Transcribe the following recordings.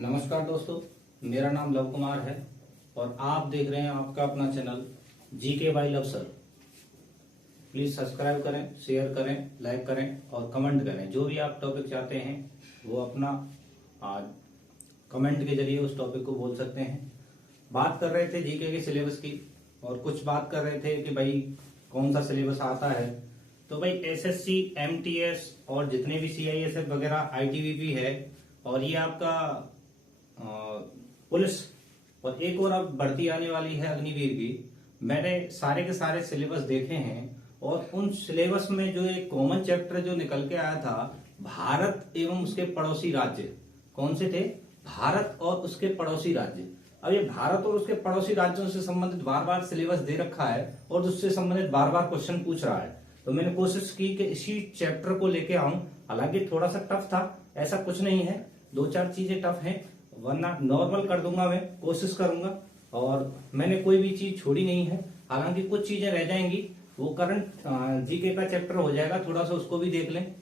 नमस्कार दोस्तों, मेरा नाम लव कुमार है और आप देख रहे हैं आपका अपना channel GK by love sir. Please subscribe करें, शेयर करें, लाइक करें और कमेंट करें। जो भी आप टॉपिक चाहते हैं वो अपना कमेंट के जरिए उस टॉपिक को बोल सकते हैं। बात कर रहे थे जीके के सिलेबस की और कुछ बात कर रहे थे कि भाई कौन सा सिलेबस आता है। तो भाई एसएससी, एमटीएस और जितने भी सीआईएसएफ वगैरह आईटीबीपी है और ये आपका पुलिस और एक और अब भर्ती आने वाली है अग्निवीर की। मैंने सारे के सारे सिलेबस देखे हैं और उन सिलेबस में जो एक कॉमन चैप्टर जो निकल के आया था, भारत एवं उसके पड़ोसी राज्य। कौन से थे? भारत और उसके पड़ोसी राज्य। अब ये भारत और उसके पड़ोसी राज्यों से संबंधित बार बार सिलेबस दे रखा है और उससे संबंधित बार बार क्वेश्चन पूछ रहा है। तो मैंने कोशिश की कि इसी चैप्टर को लेके आऊं। हालांकि थोड़ा सा टफ था, ऐसा कुछ नहीं है, दो चार चीजें टफ हैं, वरना नॉर्मल कर दूंगा, मैं कोशिश करूंगा। और मैंने कोई भी चीज छोड़ी नहीं है। हालांकि कुछ चीजें रह जाएंगी, वो करंट जीके का चैप्टर हो जाएगा, थोड़ा सा उसको भी देख लें।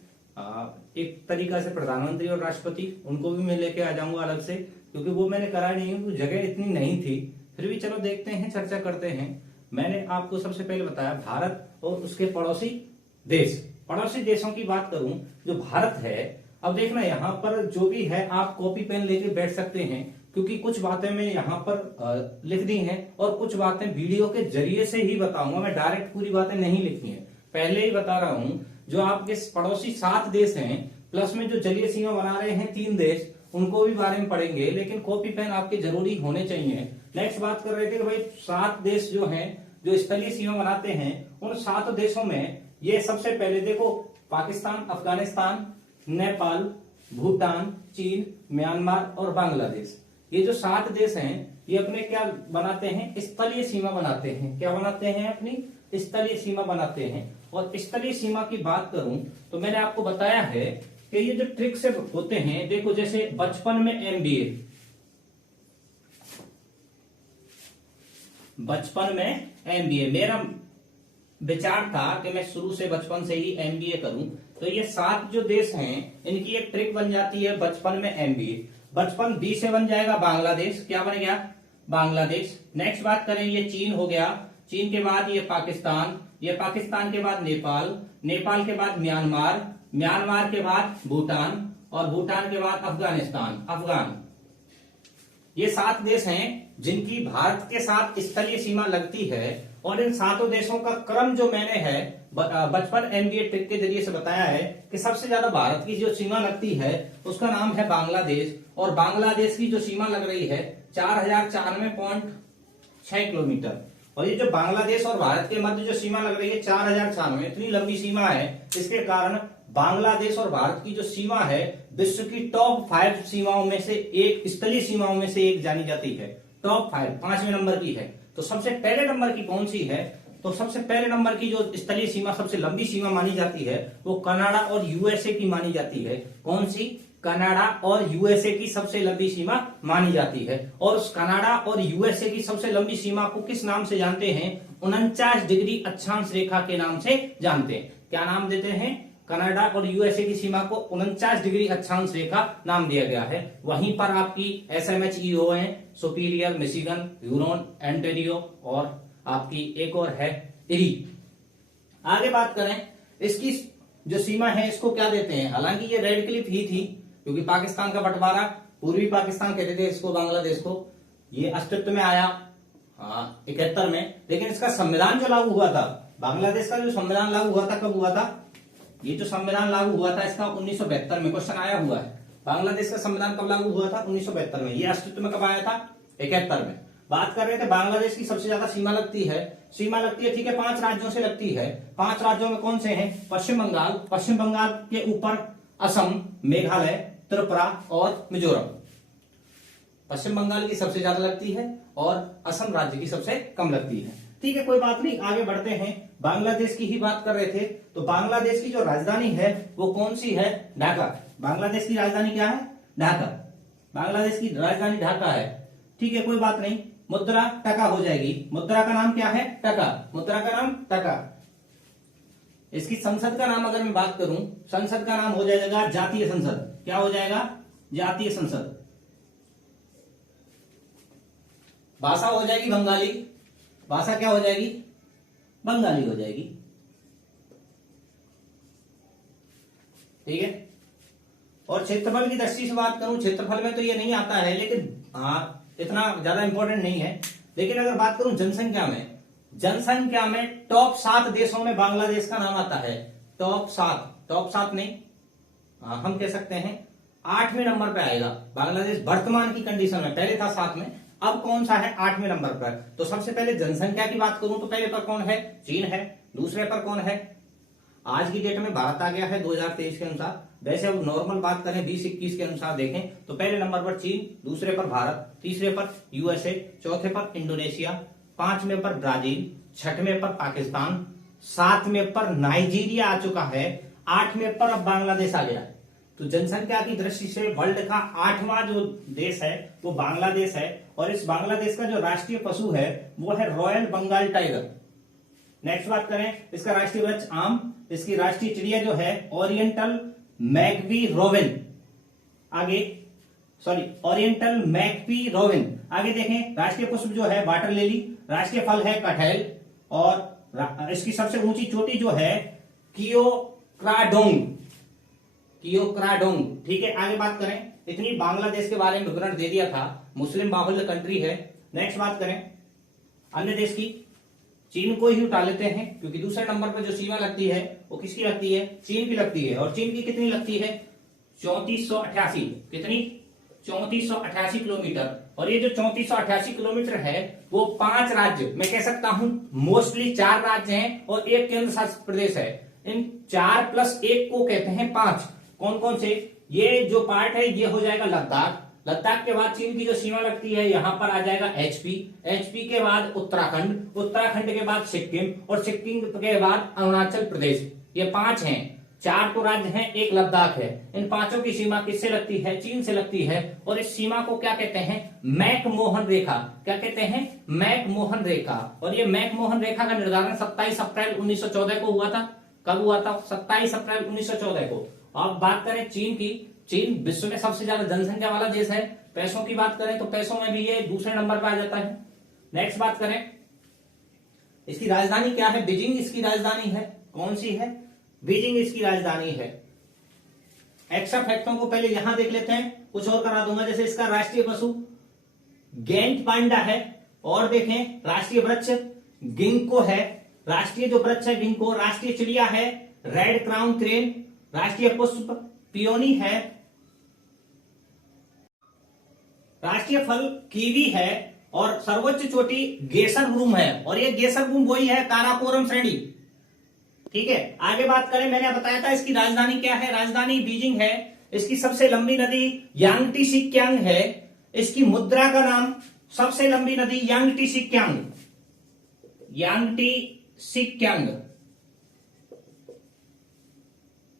एक तरीका से प्रधानमंत्री और राष्ट्रपति, उनको भी मैं लेके आ जाऊंगा अलग से, क्योंकि वो मैंने करा नहीं है, जगह इतनी नहीं थी। फिर भी चलो देखते हैं, चर्चा करते हैं। मैंने आपको सबसे पहले बताया भारत और उसके पड़ोसी देश। पड़ोसी देशों की बात करूं, जो भारत है, अब देखना यहाँ पर जो भी है आप कॉपी पेन लेके बैठ सकते हैं, क्योंकि कुछ बातें मैं यहाँ पर लिख दी हैं और कुछ बातें वीडियो के जरिए से ही बताऊंगा। मैं डायरेक्ट पूरी बातें नहीं लिखी हैं, पहले ही बता रहा हूं। जो आपके पड़ोसी 7 देश हैं, प्लस में जो जलीय सीमा बना रहे हैं 3 देश, उनको भी बारे में पढ़ेंगे, लेकिन कॉपी पेन आपके जरूरी होने चाहिए। नेक्स्ट बात कर रहे थे कि भाई 7 देश जो हैं, जो स्थलीय सीमा बनाते हैं, उन 7 देशों में ये सबसे पहले देखो, पाकिस्तान, अफगानिस्तान, नेपाल, भूटान, चीन, म्यांमार और बांग्लादेश। ये जो 7 देश हैं, ये अपने क्या बनाते हैं? स्थलीय सीमा बनाते हैं। क्या बनाते हैं? अपनी स्थलीय सीमा बनाते हैं। और स्थलीय सीमा की बात करूं तो मैंने आपको बताया है कि ये जो ट्रिक से होते हैं, देखो जैसे बचपन में एमबीए, मेरा विचार था कि मैं शुरू से बचपन से ही एमबीए करूं। तो ये 7 जो देश हैं, इनकी एक ट्रिक बन जाती है बचपन में एमबीए। बचपन बी से बन जाएगा बांग्लादेश। क्या बन गया? बांग्लादेश। नेक्स्ट बात करें, ये चीन हो गया, चीन के बाद ये पाकिस्तान, ये पाकिस्तान के बाद नेपाल, नेपाल के बाद म्यांमार, म्यांमार के बाद भूटान और भूटान के बाद अफगानिस्तान, अफगान। ये 7 देश हैं जिनकी भारत के साथ स्थलीय सीमा लगती है। और इन 7 देशों का क्रम जो मैंने है बचपन एमबीए ट्रिक के जरिए से बताया है कि सबसे ज्यादा भारत की जो सीमा लगती है उसका नाम है बांग्लादेश। और बांग्लादेश की जो सीमा लग रही है 4094.6 किलोमीटर। और ये जो बांग्लादेश और भारत के मध्य जो सीमा लग रही है 4096, इतनी लंबी सीमा है। इसके कारण बांग्लादेश और भारत की जो सीमा है विश्व की टॉप 5 सीमाओं में से एक, स्थलीय सीमाओं में से एक जानी जाती है। टॉप 5, 5वें नंबर की है। तो सबसे पहले नंबर की कौन सी है? तो सबसे पहले नंबर की जो स्थलीय सीमा, सबसे लंबी सीमा मानी जाती है, वो कनाडा और यूएसए की मानी जाती है। कौन सी? कनाडा और यूएसए की सबसे लंबी सीमा मानी जाती है। और उस कनाडा और यूएसए की सबसे लंबी सीमा को किस नाम से जानते हैं? 49 डिग्री अक्षांश रेखा के नाम से जानते हैं। क्या नाम देते हैं? कनाडा और यूएसए की सीमा को 49 डिग्री अक्षांश रेखा नाम दिया गया है। वहीं पर आपकी SMHEO है, सुपीरियर, मिशिगन, ह्यूरोन, एंटेरियो और आपकी एक और है इरी। आगे बात करें, इसकी जो सीमा है इसको क्या देते हैं? हालांकि ये रेड क्लिफ ही थी, क्योंकि पाकिस्तान का बंटवारा, पूर्वी पाकिस्तान कहते थे इसको, बांग्लादेश को। ये अस्तित्व में आया 71 में, लेकिन इसका संविधान जो लागू हुआ था, बांग्लादेश का जो संविधान लागू हुआ था, कब हुआ था? ये जो संविधान लागू हुआ था इसका 1972 में। क्वेश्चन आया हुआ है, बांग्लादेश का संविधान कब लागू हुआ था? 1972 में। ये अस्तित्व में कब आया था? 71 में। बात कर रहे थे बांग्लादेश की सबसे ज्यादा सीमा लगती है, ठीक है, 5 राज्यों से लगती है। 5 राज्यों में कौन से हैं? पश्चिम बंगाल, पश्चिम बंगाल के ऊपर असम, मेघालय, त्रिपुरा और मिजोरम। पश्चिम बंगाल की सबसे ज्यादा लगती है और असम राज्य की सबसे कम लगती है। ठीक है, कोई बात नहीं, आगे बढ़ते हैं। बांग्लादेश की ही बात कर रहे थे, तो बांग्लादेश की जो राजधानी है वो कौन सी है? ढाका। बांग्लादेश की राजधानी क्या है? ढाका। बांग्लादेश की राजधानी ढाका है। ठीक है, कोई बात नहीं। मुद्रा टका हो जाएगी। मुद्रा का नाम क्या है? टका। मुद्रा का नाम टका। इसकी संसद का नाम अगर मैं बात करूं, संसद का नाम हो जाएगा जातीय संसद। क्या हो जाएगा? जातीय संसद। भाषा हो जाएगी बंगाली, भाषा क्या हो जाएगी, बंगाली हो जाएगी। ठीक है। और क्षेत्रफल की दृष्टि से बात करूं, क्षेत्रफल में तो ये नहीं आता है, लेकिन हाँ इतना ज्यादा इंपॉर्टेंट नहीं है। लेकिन अगर बात करूं जनसंख्या में, जनसंख्या में टॉप 7 देशों में बांग्लादेश का नाम आता है। टॉप 7 नहीं, हम कह सकते हैं 8वें नंबर पे आएगा बांग्लादेश वर्तमान की कंडीशन में। पहले था 7 में, अब कौन सा है 8वें नंबर पर। तो सबसे पहले जनसंख्या की बात करूं तो पहले पर कौन है, चीन है। दूसरे पर कौन है, आज की डेट में भारत आ गया है 2023 के अनुसार। वैसे अब नॉर्मल बात करें 2021 के अनुसार देखें तो पहले नंबर पर चीन, दूसरे पर भारत, तीसरे पर यूएसए, चौथे पर इंडोनेशिया, 5वें पर ब्राजील, 6वें पर पाकिस्तान, 7वें पर नाइजीरिया आ चुका है, 8वें पर अब बांग्लादेश आ गया है। तो जनसंख्या की दृष्टि से वर्ल्ड का 8वां जो देश है वो बांग्लादेश है। और इस बांग्लादेश का जो राष्ट्रीय पशु है वो है रॉयल बंगाल टाइगर। नेक्स्ट बात करें, इसका राष्ट्रीय वृक्ष आम, इसकी राष्ट्रीय चिड़िया जो है ओरिएंटल मैकबी रोविन। आगे ओरिएंटल मैकबी रोविन। आगे देखें, राष्ट्रीय पुष्प जो है वाटर लिली, राष्ट्रीय फल है कटहल, और इसकी सबसे ऊंची चोटी जो है कियोक्राडोंग। ठीक है। आगे बात करें, इतनी बांग्लादेश के बारे में विवरण दे दिया था, मुस्लिम बाहुल्य कंट्री है। नेक्स्ट बात करें अन्य देश की, चीन को ही उठा लेते हैं क्योंकि दूसरे नंबर पर जो सीमा लगती है वो किसकी लगती है, चीन की लगती है। और चीन की कितनी लगती है, 3488। कितनी, 3488 किलोमीटर। और ये जो 3488 किलोमीटर है वो 5 राज्य, मैं कह सकता हूं मोस्टली 4 राज्य हैं और 1 केंद्र शासित प्रदेश है। इन 4 + 1 को कहते हैं 5। कौन कौन से, ये जो पार्ट है ये हो जाएगा लद्दाख। लद्दाख के बाद चीन की जो सीमा लगती है यहां पर आ जाएगा एचपी के बाद उत्तराखंड के बाद सिक्किम, और सिक्किम के बाद अरुणाचल प्रदेश। ये 5 हैं, 4 तो राज्य हैं, 1 लद्दाख है। इन 5 की सीमा किससे लगती है, चीन से लगती है। और इस सीमा को क्या कहते हैं, मैकमोहन रेखा। क्या कहते हैं, मैकमोहन रेखा। और ये मैकमोहन रेखा का निर्धारण 27 अप्रैल 1914 को हुआ था। कब हुआ था, 27 अप्रैल 1914 को। अब बात करें चीन की, चीन विश्व में सबसे ज्यादा जनसंख्या वाला देश है। पैसों की बात करें तो पैसों में भी ये दूसरे नंबर पर आ जाता है। नेक्स्ट बात करें, इसकी राजधानी क्या है, बीजिंग इसकी राजधानी है। कौन सी है, बीजिंग इसकी राजधानी है। एक्स्ट्रा फैक्टों को पहले यहां देख लेते हैं, कुछ और करा दूंगा। जैसे इसका राष्ट्रीय पशु गेंट पांडा है, और देखें राष्ट्रीय वृक्ष गिंको है, राष्ट्रीय जो वृक्ष है गिंको, राष्ट्रीय चिड़िया है रेड क्राउन क्रेन, राष्ट्रीय पुष्प पियोनी है, राष्ट्रीय फल कीवी है, और सर्वोच्च चोटी गेसरबूम है। और ये गेसरबूम वही है काराकोरम श्रेणी। ठीक है। आगे बात करें, मैंने बताया था इसकी राजधानी क्या है, राजधानी बीजिंग है। इसकी सबसे लंबी नदी यांगटी सिक्यांग है। इसकी मुद्रा का नाम, सबसे लंबी नदी यांगटी सिक्यांग।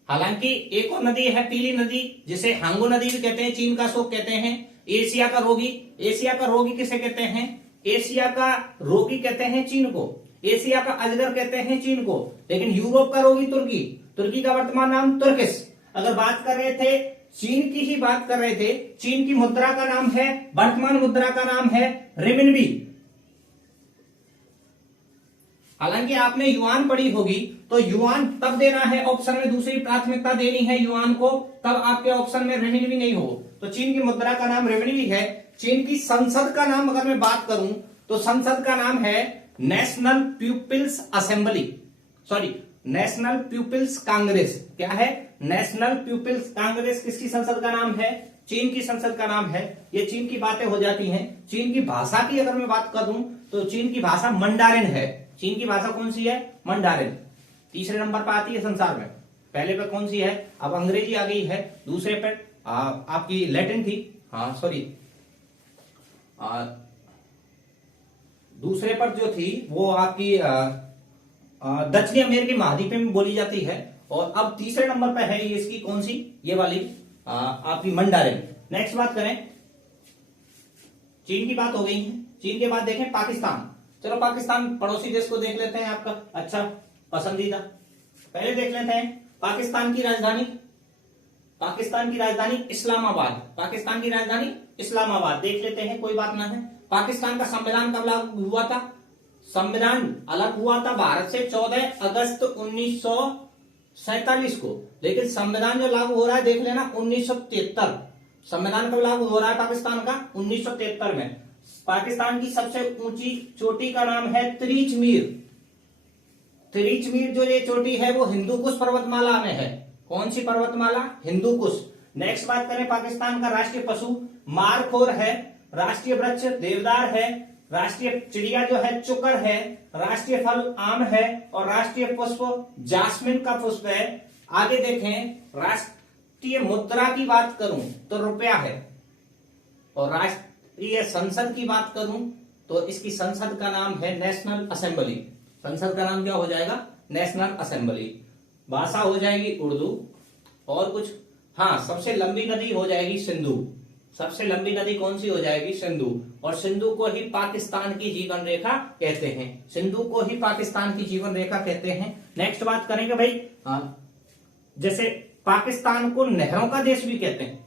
हालांकि एक और नदी है पीली नदी, जिसे हांगो नदी भी कहते हैं, चीन का शोक कहते हैं। एशिया का रोगी किसे कहते हैं, एशिया का रोगी कहते हैं चीन को। एशिया का अजगर कहते हैं चीन को। लेकिन यूरोप का रोगी तुर्की का वर्तमान नाम तुर्किस। अगर बात कर रहे थे चीन की ही बात कर रहे थे, चीन की मुद्रा का नाम है, वर्तमान मुद्रा का नाम है रिमिनबी। हालांकि आपने युआन पढ़ी होगी, तो युआन तब देना है ऑप्शन में, दूसरी प्राथमिकता देनी है युआन को, तब आपके ऑप्शन में रिमिनबी नहीं हो। तो चीन की मुद्रा का नाम रिमिनबी है। चीन की संसद का नाम अगर मैं बात करूं तो संसद का नाम है नेशनल पीपुल्स कांग्रेस। क्या है, नेशनल पीपुल्स कांग्रेस किसकी संसद का नाम है, चीन की संसद का नाम है। ये चीन की बातें हो जाती हैं। चीन की भाषा की अगर मैं बात करूं तो चीन की भाषा मंडारिन है। चीन की भाषा कौन सी है, मंडारिन। तीसरे नंबर पर आती है संसार में। पहले पे कौन सी है, अब अंग्रेजी आ गई है। दूसरे पे आपकी लैटिन थी, दूसरे पर जो थी वो आपकी दक्षिणी अमेरिकी महाद्वीप में बोली जाती है। और अब तीसरे नंबर पर है इसकी कौन सी, ये वाली आपकी मंडारिन। नेक्स्ट बात करें, चीन की बात हो गई है। चीन के बाद देखें पाकिस्तान। चलो पाकिस्तान पड़ोसी देश को देख लेते हैं, आपका अच्छा पसंदीदा। पहले देख लेते हैं पाकिस्तान की राजधानी इस्लामाबाद। देख लेते हैं, कोई बात ना है। पाकिस्तान का संविधान कब लागू हुआ था? संविधान अलग हुआ था भारत से 14 अगस्त 1947 को, लेकिन संविधान जो लागू हो रहा है देख लेना 1973। संविधान कब लागू हो रहा है पाकिस्तान का? 1973 में। पाकिस्तान की सबसे ऊंची चोटी का नाम है त्रिच मीर। त्रिच मीर जो ये चोटी है वो हिंदू कुश पर्वतमाला में है। कौन सी पर्वतमाला? हिंदू कुश। नेक्स्ट बात करें, पाकिस्तान का राष्ट्रीय पशु मारखोर है, राष्ट्रीय वृक्ष देवदार है, राष्ट्रीय चिड़िया जो है चुकर है, राष्ट्रीय फल आम है और राष्ट्रीय पुष्प जास्मिन का पुष्प है। आगे देखें, राष्ट्रीय मुद्रा की बात करूं तो रुपया है, और राष्ट्रीय संसद की बात करूं तो इसकी संसद का नाम है नेशनल असेंबली। संसद का नाम क्या हो जाएगा? National assembly. भाषा हो जाएगी उर्दू। और कुछ? हाँ, सबसे लंबी नदी हो जाएगी सिंधु। सबसे लंबी नदी कौन सी हो जाएगी? सिंधु। और सिंधु को ही पाकिस्तान की जीवन रेखा कहते हैं। सिंधु को ही पाकिस्तान की जीवन रेखा कहते हैं। नेक्स्ट बात करेंगे भाई, जैसे पाकिस्तान को नहरों का देश भी कहते हैं।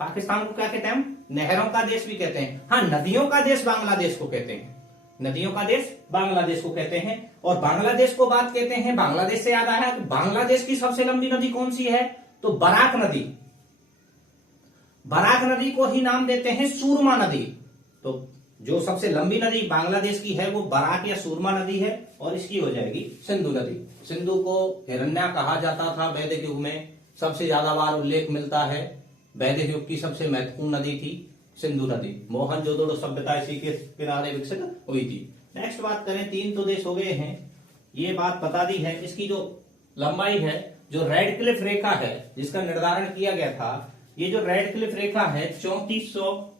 पाकिस्तान को क्या कहते हैं हम? नहरों का देश भी कहते हैं। हाँ, नदियों का देश बांग्लादेश को कहते हैं। नदियों का देश बांग्लादेश को कहते हैं। और बांग्लादेश को बात कहते हैं, बांग्लादेश से याद आया, बांग्लादेश की सबसे लंबी नदी कौन सी है? तो बराक नदी। बराक नदी को ही नाम देते हैं सूरमा नदी। तो जो सबसे लंबी नदी बांग्लादेश की है वो बराक या सूरमा नदी है, और इसकी हो जाएगी सिंधु नदी। सिंधु को हिरण्या कहा जाता था वैदिक युग में। सबसे ज्यादा बार उल्लेख मिलता है। वैदिक युग की सबसे महत्वपूर्ण नदी थी सिंधु नदी। मोहनजोदड़ो सभ्यता इसी के किनारे विकसित हुई थी। नेक्स्ट बात करें, 3 तो देश हो गए हैं, ये बात बता दी है। इसकी जो लंबाई है, जो रेड क्लिफ रेखा है जिसका निर्धारण किया गया था, ये जो रेड क्लिफ रेखा है 3400,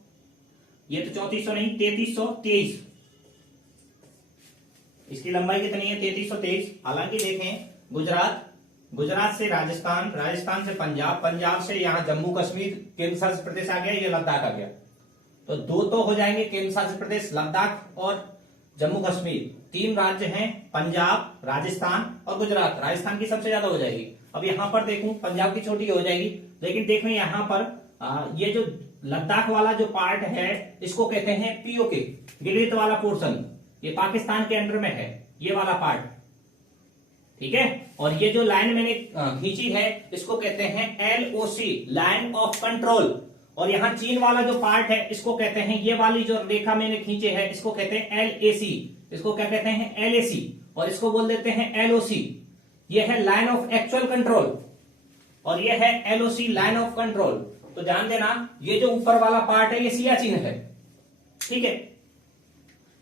ये तो 3400 नहीं 3323, इसकी लंबाई कितनी है? 3323। हालांकि देखें, गुजरात से राजस्थान, राजस्थान से पंजाब, पंजाब से यहाँ जम्मू कश्मीर केंद्र शासित प्रदेश आ गया, ये लद्दाख आ गया। तो 2 तो हो जाएंगे केंद्र शासित प्रदेश, लद्दाख और जम्मू कश्मीर। 3 राज्य हैं, पंजाब, राजस्थान और गुजरात। राजस्थान की सबसे ज्यादा हो जाएगी। अब यहाँ पर देखूं, पंजाब की छोटी हो जाएगी, लेकिन देखो यहाँ पर ये जो लद्दाख वाला जो पार्ट है इसको कहते हैं पीओके, गिलगित वाला पोर्शन। ये पाकिस्तान के अंडर में है, ये वाला पार्ट, ठीक है। और ये जो लाइन मैंने खींची है इसको कहते हैं एलओसी, लाइन ऑफ कंट्रोल। और यहाँ चीन वाला जो पार्ट है इसको कहते हैं, ये वाली जो रेखा मैंने खींचे है इसको कहते हैं एलएसी। इसको क्या कहते हैं? एलएसी। और इसको बोल देते हैं एलओसी। ये है लाइन ऑफ एक्चुअल कंट्रोल और ये है एलओसी, लाइन ऑफ कंट्रोल। तो ध्यान देना, ये जो ऊपर वाला पार्ट है ये सियाचिन है, ठीक है।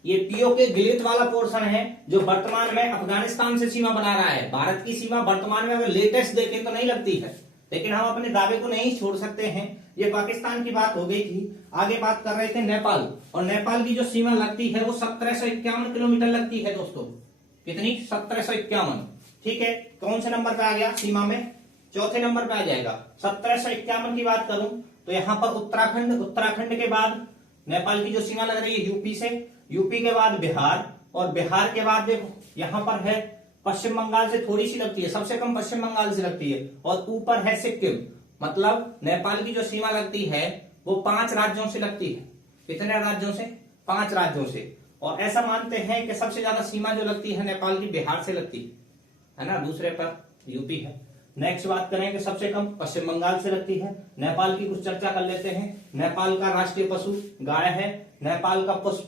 ये पीओके गिलित वाला पोर्शन है जो वर्तमान में अफगानिस्तान से सीमा बना रहा है। भारत की सीमा वर्तमान में अगर लेटेस्ट देखें तो नहीं लगती है, लेकिन हम अपने दावे को नहीं छोड़ सकते हैं। ये पाकिस्तान की बात हो गई थी। आगे बात कर रहे थे नेपाल, और नेपाल की जो सीमा लगती है वो 1751 किलोमीटर लगती है दोस्तों। कितनी? 1751, ठीक है। कौन से नंबर पे आ गया सीमा में? चौथे नंबर पे आ जाएगा। 1751 की बात करूं तो यहाँ पर उत्तराखंड, उत्तराखंड के बाद नेपाल की जो सीमा लग रही है यूपी से, यूपी के बाद बिहार, और बिहार के बाद देखो यहाँ पर है पश्चिम बंगाल से थोड़ी सी लगती है, सबसे कम पश्चिम बंगाल से लगती है, और ऊपर है सिक्किम। मतलब नेपाल की जो सीमा लगती है वो 5 राज्यों से लगती है। कितने राज्यों से? 5 राज्यों से। और ऐसा मानते हैं कि सबसे ज्यादा सीमा जो लगती है नेपाल की बिहार से लगती है ना, दूसरे पर यूपी है। नेक्स्ट बात करें कि सबसे कम पश्चिम बंगाल से लगती है। नेपाल की कुछ चर्चा कर लेते हैं। नेपाल का राष्ट्रीय पशु गाय है। नेपाल का पुष्प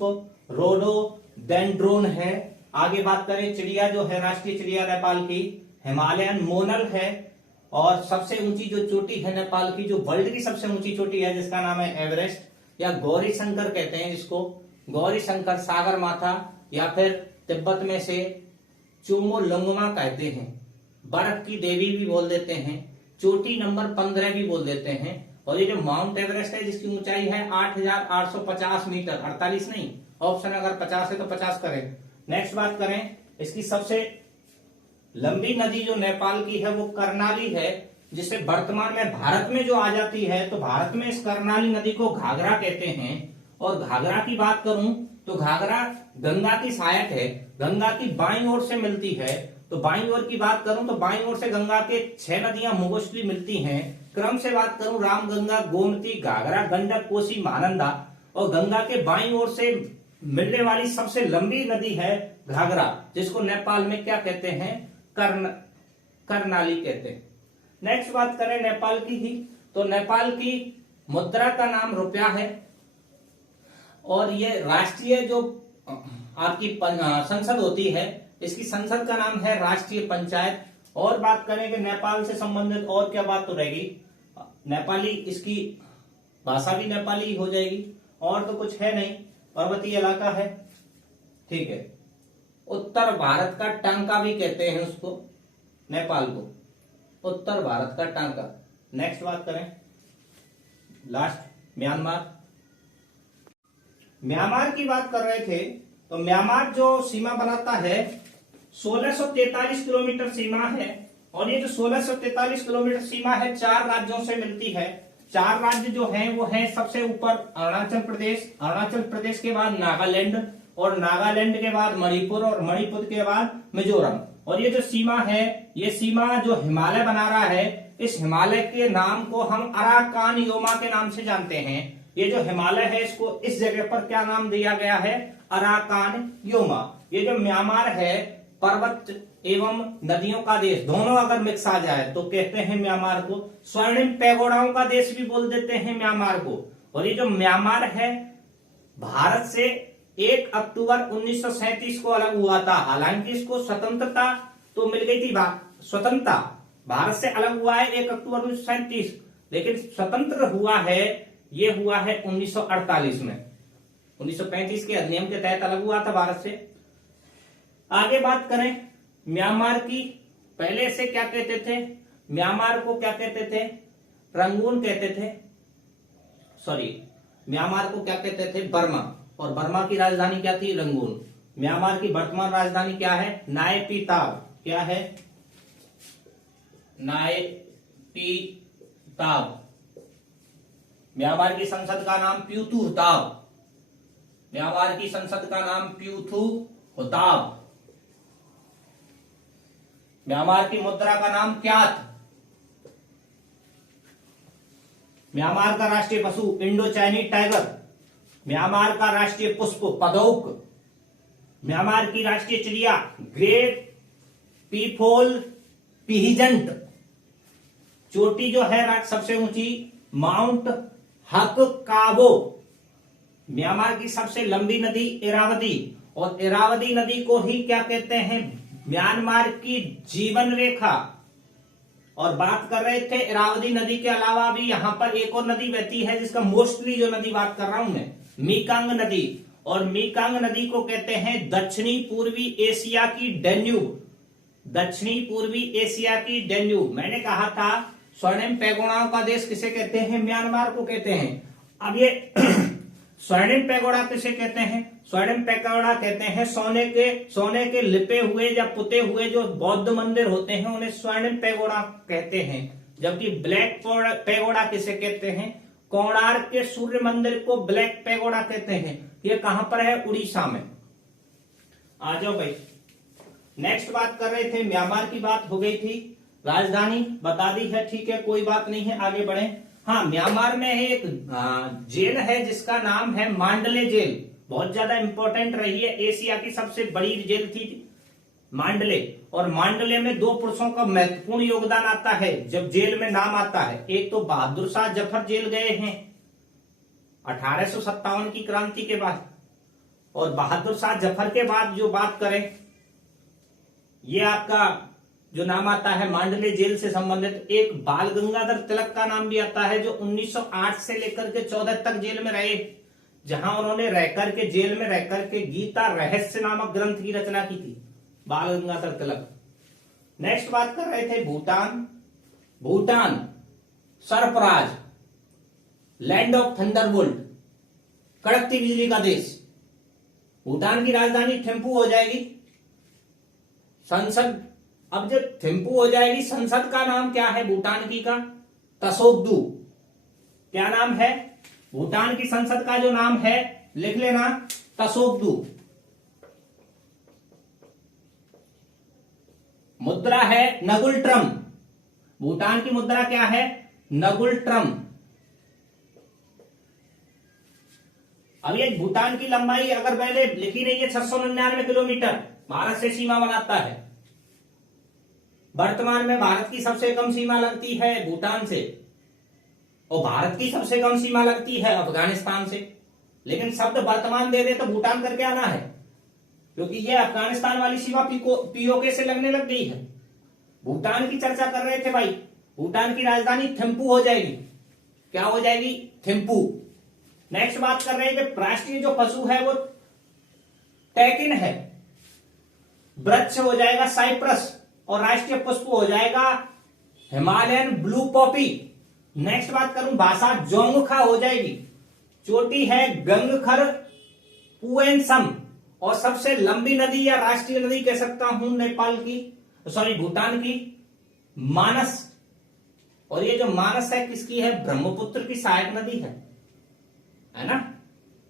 रोडोडेंड्रोन है। आगे बात करें, चिड़िया जो है, राष्ट्रीय चिड़िया नेपाल की हिमालयन मोनल है। और सबसे ऊंची जो चोटी है नेपाल की, जो वर्ल्ड की सबसे ऊंची चोटी है, जिसका नाम है एवरेस्ट या गौरी शंकर कहते हैं जिसको, गौरी शंकर, सागर माथा, या फिर तिब्बत में से चुमोलंगमा कहते हैं। बर्फ की देवी भी बोल देते हैं, चोटी नंबर 15 भी बोल देते हैं। और ये जो माउंट एवरेस्ट है जिसकी ऊंचाई है 8,850 मीटर, 48 नहीं, ऑप्शन अगर 50 है तो 50 करें। नेक्स्ट बात करें, इसकी सबसे लंबी नदी जो नेपाल की है वो कर्णाली है, जिसे वर्तमान में भारत में जो आ जाती है, तो भारत में इस कर्णाली नदी को घाघरा कहते हैं। और घाघरा की बात करूं तो घाघरा गंगा की सहायक है, गंगा की बाईं ओर से मिलती है। तो बाईं ओर की बात करूं तो बाईं ओर से गंगा के 6 नदियां मोस्टली मिलती हैं। क्रम से बात करूं, रामगंगा, गोमती, घाघरा, गंडक, कोसी, महानंदा। और गंगा के बाईं ओर से मिलने वाली सबसे लंबी नदी है घाघरा, जिसको नेपाल में क्या कहते हैं, कर्णाली कहते हैं। नेक्स्ट बात करें नेपाल की ही, तो नेपाल की मुद्रा का नाम रुपया है और ये राष्ट्रीय जो आपकी संसद होती है, इसकी संसद का नाम है राष्ट्रीय पंचायत। और बात करें कि नेपाल से संबंधित और क्या बात तो रहेगी, नेपाली, इसकी भाषा भी नेपाली हो जाएगी, और तो कुछ है नहीं, पर्वतीय इलाका है, ठीक है। उत्तर भारत का टांका भी कहते हैं उसको, नेपाल को उत्तर भारत का टांका। नेक्स्ट बात करें, लास्ट म्यांमार। म्यांमार की बात कर रहे थे, तो म्यांमार जो सीमा बनाता है 1643 किलोमीटर सीमा है, और ये जो 1643 किलोमीटर सीमा है 4 राज्यों से मिलती है। 4 राज्य जो हैं वो हैं सबसे ऊपर अरुणाचल प्रदेश, अरुणाचल प्रदेश के बाद नागालैंड, और नागालैंड के बाद मणिपुर, और मणिपुर के बाद मिजोरम। और ये जो सीमा है, ये सीमा जो हिमालय बना रहा है, इस हिमालय के नाम को हम अराकान योमा के नाम से जानते हैं। ये जो हिमालय है, इसको इस जगह पर क्या नाम दिया गया है, अराकान योमा। ये जो म्यांमार है, पर्वत एवं नदियों का देश, दोनों अगर मिक्स आ जाए तो कहते हैं म्यांमार को। स्वर्णिम पैगोडाओं का देश भी बोल देते हैं म्यांमार को। और ये जो म्यांमार है, भारत से 1 अक्टूबर 1937 को अलग हुआ था। हालांकि इसको स्वतंत्रता तो मिल गई थी, स्वतंत्रता भारत से अलग हुआ है 1 अक्टूबर 1937, लेकिन स्वतंत्र हुआ है, ये हुआ है 1948 में। 1935 के अधिनियम के तहत अलग हुआ था भारत से। आगे बात करें म्यांमार की, पहले से क्या कहते थे, म्यांमार को क्या कहते थे, रंगून कहते थे, सॉरी, म्यांमार को क्या कहते थे, बर्मा, और बर्मा की राजधानी क्या थी, रंगून। म्यांमार की वर्तमान राजधानी क्या है, नायपी ताव। क्या है, नायपी ताव। म्यांमार की संसद का नाम प्यूथू ताव। म्यांमार की संसद का नाम प्यूथू ताव। म्यांमार की मुद्रा का नाम क्यात। म्यांमार का राष्ट्रीय पशु इंडो चाइनी टाइगर। म्यांमार का राष्ट्रीय पुष्प पदौक। म्यांमार की राष्ट्रीय चिड़िया ग्रेट पीफोल पीजंट। चोटी जो है सबसे ऊंची माउंट हककाबो। म्यांमार की सबसे लंबी नदी इरावदी, और इरावदी नदी को ही क्या कहते हैं, म्यांमार की जीवन रेखा। और बात कर रहे थे इरावदी नदी के अलावा भी यहां पर एक और नदी बहती है, जिसका मोस्टली जो नदी बात कर रहा हूं मैं, मीकांग नदी। और मीकांग नदी को कहते हैं दक्षिणी पूर्वी एशिया की डेन्यूब। दक्षिणी पूर्वी एशिया की डेन्यूब। मैंने कहा था स्वर्णिम पैगोडाओं का देश किसे कहते हैं, म्यांमार को कहते हैं। अब ये स्वर्णिम पैगोडा किसे कहते हैं, स्वर्णिम पैगोडा कहते हैं सोने के लिपे हुए या पुते हुए जो बौद्ध मंदिर होते हैं, उन्हें स्वर्णिम पैगोडा कहते हैं। जबकि ब्लैक पैगोडा किसे कहते हैं, कोणार्क के सूर्य मंदिर को ब्लैक पैगोडा कहते हैं। ये कहां पर है, उड़ीसा में। आ जाओ भाई, नेक्स्ट बात कर रहे थे, म्यांमार की बात हो गई थी, राजधानी बता दी है, ठीक है, कोई बात नहीं है, आगे बढ़े। हाँ, म्यांमार में एक जेल है जिसका नाम है मांडले जेल, बहुत ज्यादा इंपॉर्टेंट रही है, एशिया की सबसे बड़ी जेल थी मांडले। और मांडले में 2 पुरुषों का महत्वपूर्ण योगदान आता है जब जेल में नाम आता है। एक तो बहादुर शाह जफर जेल गए हैं 1857 की क्रांति के बाद, और बहादुर शाह जफर के बाद जो बात करें, ये आपका जो नाम आता है मांडले जेल से संबंधित, एक बाल गंगाधर तिलक का नाम भी आता है, जो 1908 से लेकर के 14 तक जेल में रहे, जहां उन्होंने रहकर के जेल में रहकर के गीता रहस्य नामक ग्रंथ की रचना की थी, बाल गंगाधर तिलक। नेक्स्ट बात कर रहे थे भूटान। भूटान सरफराज, लैंड ऑफ थंडरबोल्ट, कड़कती बिजली का देश। भूटान की राजधानी थिम्पू हो जाएगी। संसद, अब जब थिम्पू हो जाएगी, संसद का नाम क्या है भूटान की का, तसोगदू। क्या नाम है भूटान की संसद का, जो नाम है लिख लेना, तसोगदू। मुद्रा है नगुल ट्रम। भूटान की मुद्रा क्या है, नगुल ट्रम। अब ये भूटान की लंबाई अगर मैंने लिखी रही है 699 किलोमीटर, भारत से सीमा बनाता है। वर्तमान में भारत की सबसे कम सीमा लगती है भूटान से, और भारत की सबसे कम सीमा लगती है अफगानिस्तान से। लेकिन शब्द वर्तमान दे दे तो भूटान करके आना है, क्योंकि ये अफगानिस्तान वाली सीमा पीओके से लगने लग गई है। भूटान की चर्चा कर रहे थे भाई, भूटान की राजधानी थिम्पू हो जाएगी। क्या हो जाएगी? थिम्पू। नेक्स्ट बात कर रहे हैं कि राष्ट्रीय जो पशु है वो टैकिन है, वृक्ष हो जाएगा साइप्रस, और राष्ट्रीय पुष्प हो जाएगा हिमालयन ब्लू पॉपी। नेक्स्ट बात करूं, भाषा जोंगखा हो जाएगी। चोटी है गंगखर पुएनसम, और सबसे लंबी नदी या राष्ट्रीय नदी कह सकता हूं नेपाल की, सॉरी भूटान की, मानस। और ये जो मानस है किसकी है? ब्रह्मपुत्र की सहायक नदी है ना।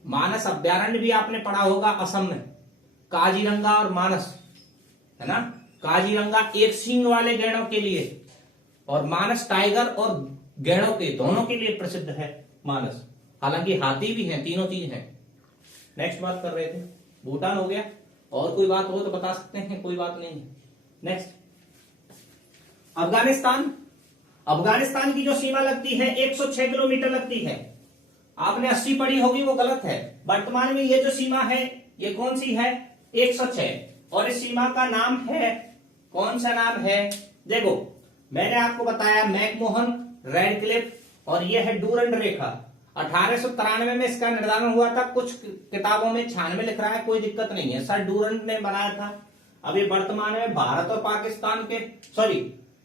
मानस अभ्यारण्य भी आपने पढ़ा होगा असम में, काजीरंगा और मानस, है ना। काजीरंगा एक सींग वाले गैंडों के लिए, और मानस टाइगर और गैंडों के दोनों के लिए प्रसिद्ध है मानस। हालांकि हाथी भी हैं, तीनों चीज हैं। नेक्स्ट बात कर रहे थे, भूटान हो गया। और कोई बात हो तो बता सकते हैं, कोई बात नहीं है। नेक्स्ट अफगानिस्तान। अफगानिस्तान की जो सीमा लगती है 106 किलोमीटर लगती है। आपने 80 पढ़ी होगी, वो गलत है। वर्तमान में ये जो सीमा है ये कौन सी है? 106। और इस सीमा का नाम है, कौन सा नाम है? देखो मैंने आपको बताया मैकमोहन रेडक्लिफ, और ये है डूरंड रेखा। 1893 में इसका निर्धारण हुआ था। कुछ किताबों में 96 लिख रहा है, कोई दिक्कत नहीं है, सर डूरंड ने बनाया था। अभी वर्तमान में भारत और पाकिस्तान के, सॉरी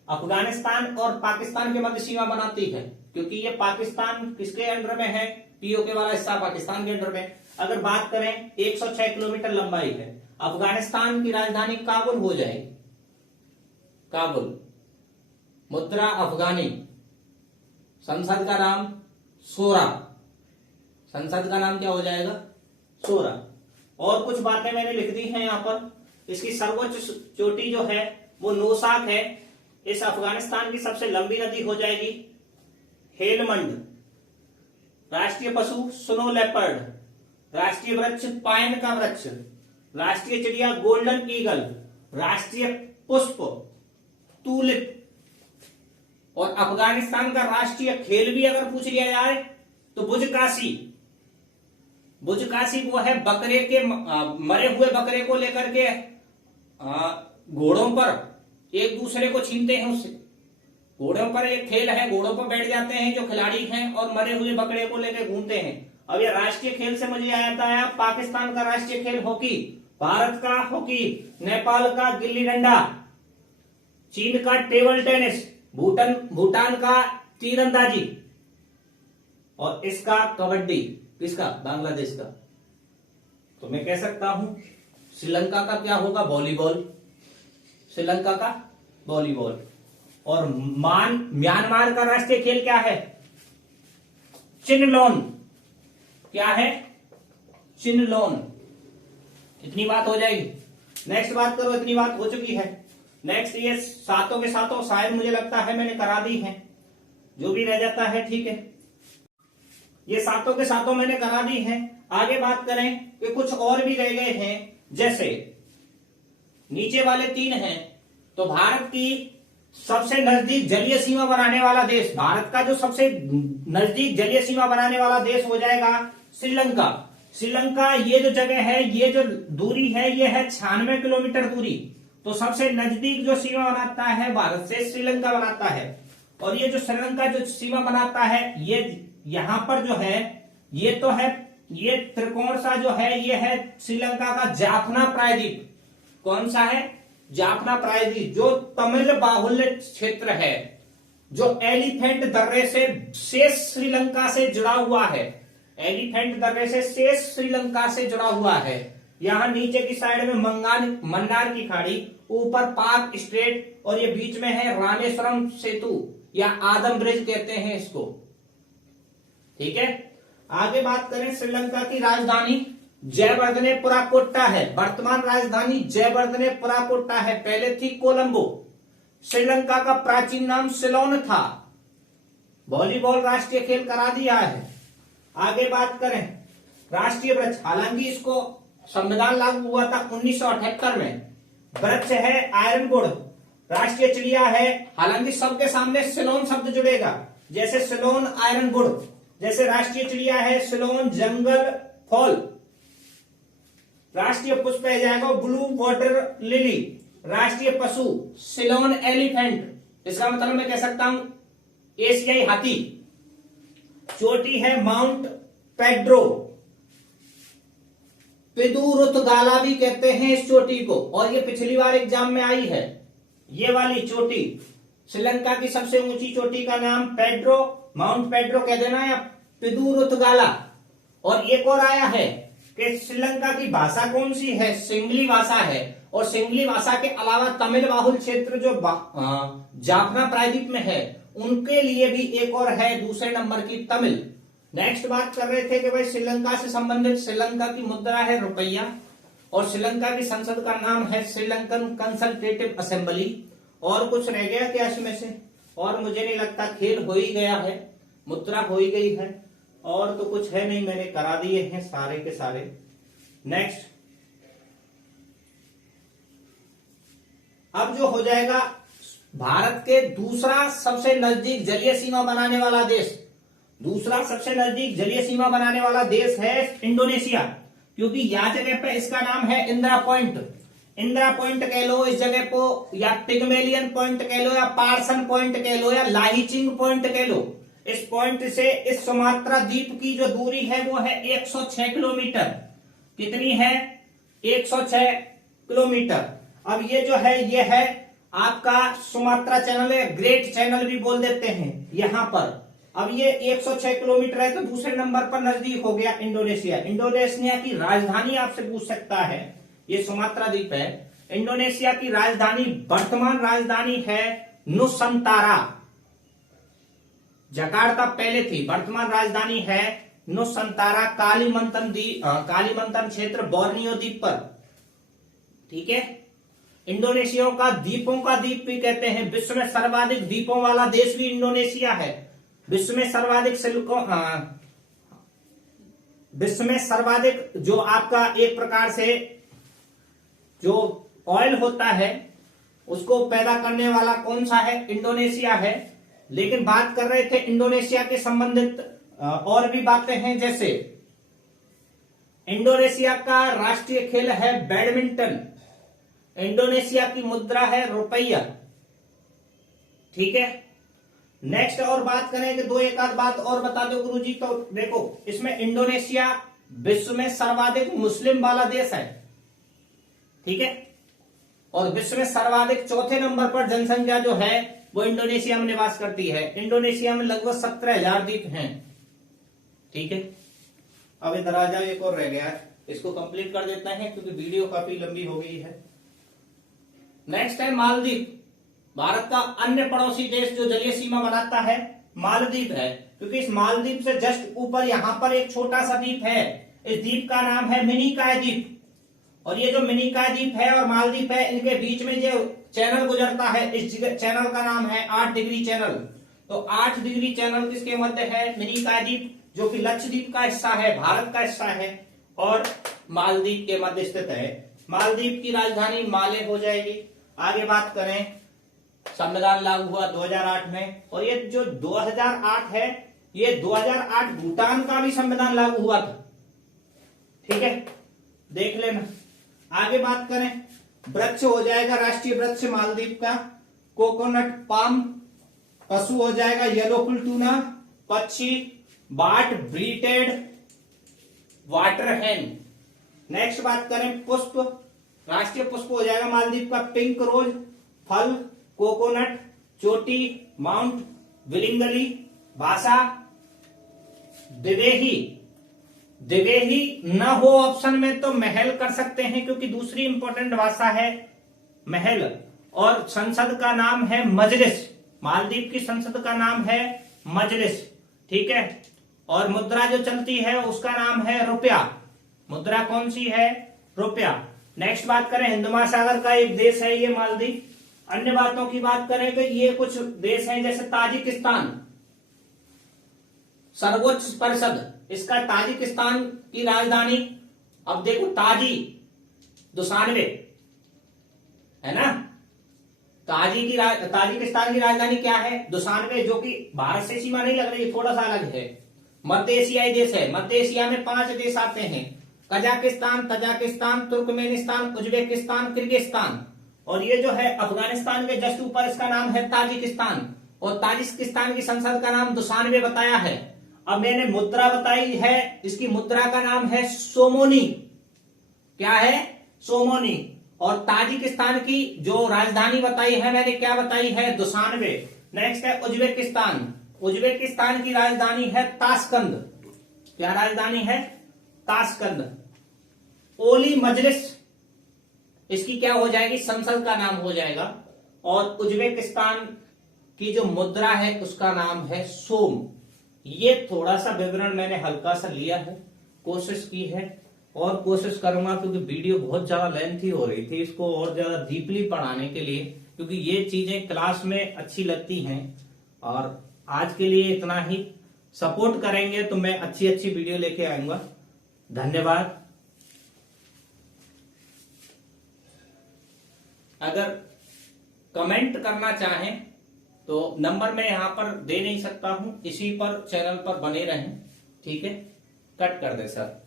अफगानिस्तान और पाकिस्तान के मध्य सीमा बनाती है, क्योंकि ये पाकिस्तान किसके अंडर में है? पीओके वाला हिस्सा पाकिस्तान के अंडर में। अगर बात करें 106 किलोमीटर लंबाई है। अफगानिस्तान की राजधानी काबुल हो जाएगी, काबुल। मुद्रा अफगानी। संसद का नाम सोरा, संसद का नाम क्या हो जाएगा? सोरा। और कुछ बातें मैंने लिख दी हैं यहां पर। इसकी सर्वोच्च चोटी जो है वो नोशाक है। इस अफगानिस्तान की सबसे लंबी नदी हो जाएगी हेलमंड। राष्ट्रीय पशु स्नो लेपर्ड। राष्ट्रीय वृक्ष पाइन का वृक्ष। राष्ट्रीय चिड़िया गोल्डन ईगल। राष्ट्रीय पुष्प टूलिप। और अफगानिस्तान का राष्ट्रीय खेल भी अगर पूछ लिया जाए तो बुजकाशी। बुजकाशी वो है बकरे के, मरे हुए बकरे को लेकर के घोड़ों पर एक दूसरे को छीनते हैं उससे। घोड़ों पर एक खेल है, घोड़ों पर बैठ जाते हैं जो खिलाड़ी हैं और मरे हुए बकरे को लेकर घूमते हैं। अब ये राष्ट्रीय खेल से मुझे आता है पाकिस्तान का राष्ट्रीय खेल हॉकी, भारत का हॉकी, नेपाल का गिल्ली डंडा, चीन का टेबल टेनिस, भूटान का तीरंदाजी, और इसका कबड्डी। किसका? बांग्लादेश का। तो मैं कह सकता हूं श्रीलंका का क्या होगा? वॉलीबॉल। श्रीलंका का वॉलीबॉल। और म्यांमार का राष्ट्रीय खेल क्या है? चिनलोन। क्या है? चिनलोन। इतनी बात हो जाएगी। नेक्स्ट बात करो, इतनी बात हो चुकी है। नेक्स्ट ये सातों के सातों शायद मुझे लगता है मैंने करा दी है, जो भी रह जाता है ठीक है। ये सातों के सातों मैंने करा दी है। आगे बात करें कि कुछ और भी रह गए हैं, जैसे नीचे वाले 3 हैं। तो भारत की सबसे नजदीक जलीय सीमा बनाने वाला देश, भारत का जो सबसे नजदीक जलीय सीमा बनाने वाला देश हो जाएगा श्रीलंका। श्रीलंका ये जो जगह है, ये जो दूरी है, ये है 96 किलोमीटर दूरी। तो सबसे नजदीक जो सीमा बनाता है भारत से श्रीलंका बनाता है। और ये जो श्रीलंका जो सीमा बनाता है, ये यहां पर जो है ये तो है, ये त्रिकोण सा जो है ये है श्रीलंका का जाफना प्रायद्वीप। कौन सा है? जाफना प्रायद्वीप, जो तमिल बाहुल्य क्षेत्र है, जो एलिफेंट दर्रे से शेष श्रीलंका से जुड़ा हुआ है। एलिफेंट दर्रे से शेष श्रीलंका से जुड़ा हुआ है। यहां नीचे की साइड में मन्नार की खाड़ी, ऊपर पाक स्ट्रेट, और ये बीच में है रामेश्वरम सेतु या आदम ब्रिज कहते हैं इसको। ठीक है। आगे बात करें, श्रीलंका की राजधानी जयवर्धने पुराकोट्टा है। वर्तमान राजधानी जयवर्धने पुराकोट्टा है, पहले थी कोलंबो। श्रीलंका का प्राचीन नाम सिलोन था। वॉलीबॉल राष्ट्रीय खेल करा दिया है। आगे बात करें, राष्ट्रीय वृक्ष, हालांकि इसको संविधान लागू हुआ था 1978 में। वृक्ष है आयरनवुड, राष्ट्रीय चिड़िया है, हालांकि सबके सामने सिलोन शब्द जुड़ेगा, जैसे सिलोन आयरनवुड, जैसे राष्ट्रीय चिड़िया है सिलोन जंगल फॉल। राष्ट्रीय पुष्प है जाएगा ब्लू वाटर लिली। राष्ट्रीय पशु सिलोन एलिफेंट, इसका मतलब मैं कह सकता हूं एशियाई हाथी। चोटी है माउंट पेड्रो, पिदुरुतगाला भी कहते हैं इस चोटी को, और ये पिछली बार एग्जाम में आई है। ये वाली चोटी श्रीलंका की सबसे ऊंची चोटी का नाम पेड्रो, माउंट पेड्रो कह देना, या पिदुरुतगाला। और एक और आया है कि श्रीलंका की भाषा कौन सी है, सिंगली भाषा है, और सिंगली भाषा के अलावा तमिल बाहुल क्षेत्र जो जाफना प्रायद्वीप में है, उनके लिए भी एक और है दूसरे नंबर की तमिल। नेक्स्ट बात कर रहे थे कि भाई श्रीलंका से संबंधित श्रीलंका की मुद्रा है रुपया, और श्रीलंका की संसद का नाम है श्रीलंकन कंसल्टेटिव असेंबली। और कुछ रह गया क्या इसमें से? और मुझे नहीं लगता, खेल हो ही गया है, मुद्रा हो ही गई है, और तो कुछ है नहीं, मैंने करा दिए हैं सारे के सारे। नेक्स्ट अब जो हो जाएगा भारत के दूसरा सबसे नजदीक जलीय सीमा बनाने वाला देश, दूसरा सबसे नजदीक जलीय सीमा बनाने वाला देश है इंडोनेशिया, क्योंकि यह जगह पे इसका नाम है इंदिरा पॉइंट। इंदिरा पॉइंट कह लो इस जगह को, या पिग्मेलियन पॉइंट कह लो, या पार्सन पॉइंट कह लो, या लाहिचिंग पॉइंट कह लो। इस पॉइंट से इस सुमात्रा द्वीप की जो दूरी है वो है 106 किलोमीटर। कितनी है? 106 किलोमीटर। अब ये जो है ये है आपका सुमात्रा चैनल है, ग्रेट चैनल भी बोल देते हैं यहां पर। अब ये 106 किलोमीटर है, तो दूसरे नंबर पर नजदीक हो गया इंडोनेशिया। इंडोनेशिया की राजधानी आपसे पूछ सकता है, ये सुमात्रा द्वीप है, इंडोनेशिया की राजधानी, वर्तमान राजधानी है नुसंतारा। जकार्ता पहले थी, वर्तमान राजधानी है नुसंतारा। कालीमंतन क्षेत्र बोर्नियो द्वीप पर, ठीक है। इंडोनेशिया का द्वीपों का द्वीप भी कहते हैं। विश्व में सर्वाधिक द्वीपों वाला देश भी इंडोनेशिया है। विश्व में सर्वाधिक जो आपका एक प्रकार से जो ऑयल होता है उसको पैदा करने वाला कौन सा है? इंडोनेशिया है। लेकिन बात कर रहे थे इंडोनेशिया के संबंधित और भी बातें हैं, जैसे इंडोनेशिया का राष्ट्रीय खेल है बैडमिंटन, इंडोनेशिया की मुद्रा है रुपया, ठीक है। नेक्स्ट और बात करें कि दो एक आध बात और बता दो गुरुजी, तो देखो इसमें इंडोनेशिया विश्व में सर्वाधिक मुस्लिम वाला देश है, ठीक है, और विश्व में सर्वाधिक चौथे नंबर पर जनसंख्या जो है वो इंडोनेशिया में निवास करती है। इंडोनेशिया में लगभग 17,000 द्वीप हैं, ठीक है। अब इधर आ जाओ, एक और रह गया है, इसको कंप्लीट कर देते हैं क्योंकि वीडियो काफी लंबी हो गई है। नेक्स्ट है मालदीव। भारत का अन्य पड़ोसी देश जो जलीय सीमा बनाता है मालदीव है, क्योंकि इस मालदीव से जस्ट ऊपर यहां पर एक छोटा सा द्वीप है। इस द्वीप का नाम है मिनिकॉय द्वीप, और ये जो मिनिकॉय द्वीप है और मालदीव है, इनके बीच में जो चैनल गुजरता है, इस चैनल का नाम है 8 डिग्री चैनल। तो 8 डिग्री चैनल किसके मध्य है? मिनिकॉय द्वीप, जो कि लक्षद्वीप का हिस्सा है, भारत का हिस्सा है, और मालदीव के मध्य स्थित है। मालदीव की राजधानी माले हो जाएगी। आगे बात करें, संविधान लागू हुआ 2008 में, और ये जो 2008 है, ये 2008 भूटान का भी संविधान लागू हुआ था, ठीक है, देख लेना। आगे बात करें, वृक्ष हो जाएगा राष्ट्रीय वृक्ष मालदीव का कोकोनट पाम, पशु हो जाएगा येलो टूना, पक्षी बाट ब्रीटेड वाटर हैन। नेक्स्ट बात करें पुष्प, राष्ट्रीय पुष्प हो जाएगा मालदीव का पिंक रोज, फल कोकोनट, चोटी माउंट विलिंगली, भाषा दिवेही। दिवेही न हो ऑप्शन में तो महल कर सकते हैं, क्योंकि दूसरी इंपॉर्टेंट भाषा है महल। और संसद का नाम है मजलिस, मालदीव की संसद का नाम है मजलिस, ठीक है। और मुद्रा जो चलती है उसका नाम है रुपया। मुद्रा कौन सी है? रुपया। नेक्स्ट बात करें, हिंद महासागर का एक देश है ये मालदीव। अन्य बातों की बात करें तो ये कुछ देश हैं, जैसे ताजिकिस्तान, सर्वोच्च परिषद, इसका ताजिकिस्तान की राजधानी, अब देखो ताजी 92 है ना, ताजिकिस्तान की राजधानी क्या है, 92, जो कि भारत से सीमा नहीं लग रही, थोड़ा सा अलग है, मध्य एशियाई देश है। मध्य एशिया में 5 देश आते हैं, Kazakhstan, Tajikistan, Turkmenistan, Uzbekistan, Kyrgyzstan, और ये जो है अफगानिस्तान के जस्ट ऊपर, इसका नाम है ताजिकिस्तान, और ताजिकिस्तान की संसद का नाम 92 बताया है। अब मैंने मुद्रा बताई है, इसकी मुद्रा का नाम है सोमोनी, क्या है, सोमोनी। और ताजिकिस्तान की जो राजधानी बताई है मैंने, क्या बताई है, 92। नेक्स्ट है उज्बेकिस्तान, उज्बेकिस्तान की राजधानी है ताशकंद, क्या राजधानी है, ताशकंद। ओली मजलिस, इसकी क्या हो जाएगी, संसद का नाम हो जाएगा। और उज्बेकिस्तान की जो मुद्रा है उसका नाम है सोम। ये थोड़ा सा विवरण मैंने हल्का सा लिया है, कोशिश की है, और कोशिश करूंगा, क्योंकि वीडियो बहुत ज्यादा लेंथी हो रही थी, इसको और ज्यादा डीपली पढ़ाने के लिए, क्योंकि ये चीजें क्लास में अच्छी लगती हैं। और आज के लिए इतना ही, सपोर्ट करेंगे तो मैं अच्छी अच्छी वीडियो लेके आऊंगा। धन्यवाद। अगर कमेंट करना चाहें तो नंबर मैं यहां पर दे नहीं सकता हूं, इसी पर चैनल पर बने रहें, ठीक है। कट कर दे सर।